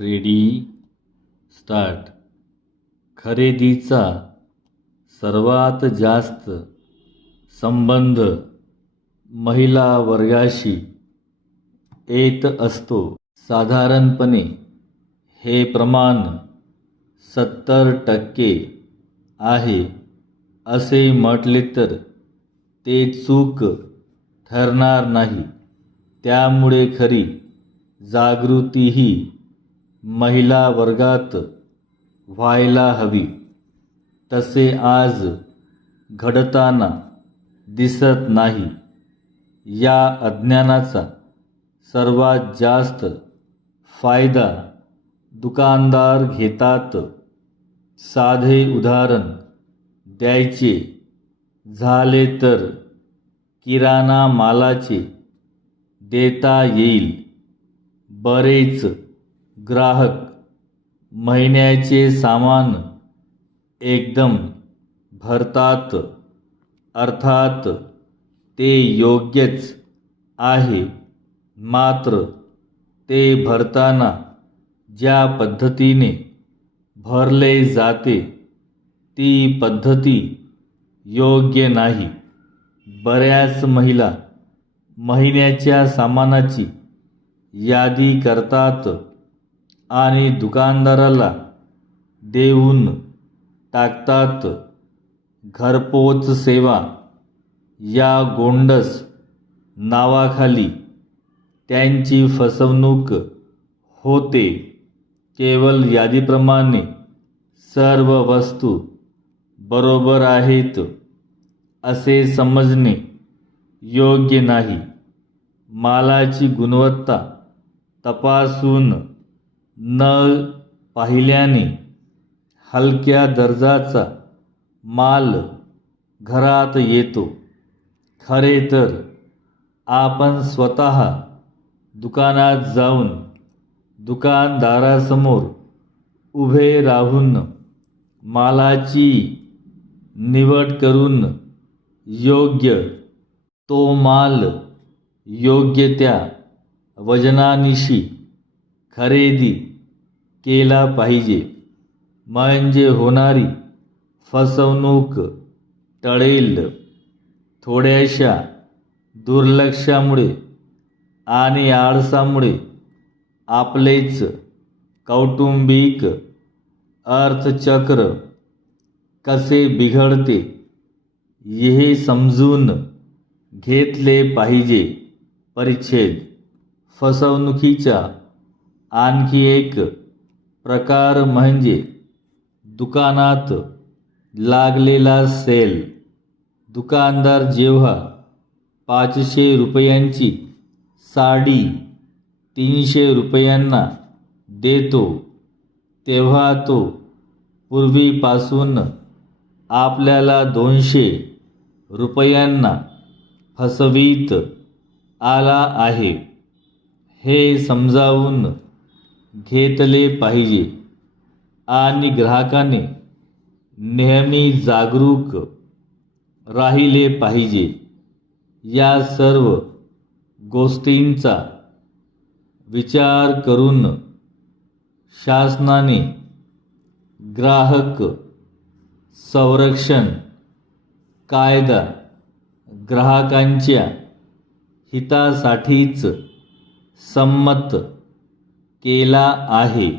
Ready start. खरेदीचा सर्वात जास्त संबंध महिला वर्गाशी येत असतो. साधारणपणे हे प्रमाण 70% आहे. असे म्हटले तर ते चूक ठरणार नाही. त्यामुळे खरी जागृती ही महिला वर्गात व्हायला हवी. तसे आज घडताना दिसत नाही. या अज्ञानाचा सर्वात जास्त फायदा दुकानदार घेतात. साधे उदाहरण द्यायचे झाले तर किराणा मालाचे देता येईल. बरेच ग्राहक महिन्याचे सामान एकदम भरतात. अर्थात ते योग्यच आहे. मात्र ते भरताना ज्या पद्धतीने भरले जाते ती पद्धती योग्य नाही. बऱ्याच महिला महिन्याच्या सामानाची यादी करतात आणि दुकानदाराला देऊन टाकतात. घरपोच सेवा या गोंडस नावाखाली त्यांची फसवणूक होते. केवळ यादीप्रमाणे सर्व वस्तू बरोबर आहेत असे समजणे योग्य नाही. मालाची गुणवत्ता तपासून न पाहिल्याने हलक्या दर्जाचा माल घरात येतो. खरे तर आपण स्वतः दुकानात जाऊन दुकानदारासमोर उभे राहून मालाची निवड करून योग्य तो माल योग्य त्या वजनानिशी खरेदी केला पाहिजे. म्हणजे होणारी फसवणूक टळेल. थोड्याशा दुर्लक्षामुळे आणि आळसामुळे आपलेच कौटुंबिक अर्थचक्र कसे बिघडते हे समजून घेतले पाहिजे. परिच्छेद. फसवणुकीचा आणखी एक प्रकार म्हणजे दुकानात लागलेला सेल. दुकानदार जेव्हा 500 रुपयांची साडी 300 रुपयांना देतो तेव्हा तो पूर्वीपासून आपल्याला 200 रुपयांना फसवीत आला आहे हे समजावून घेतले पाहिजे आणि ग्राहकाने नेहमी जागरूक राहिले पाहिजे. या सर्व गोष्टींचा विचार करून शासनाने ग्राहक संरक्षण कायदा ग्राहकांच्या हितासाठीच संमत केला आहे.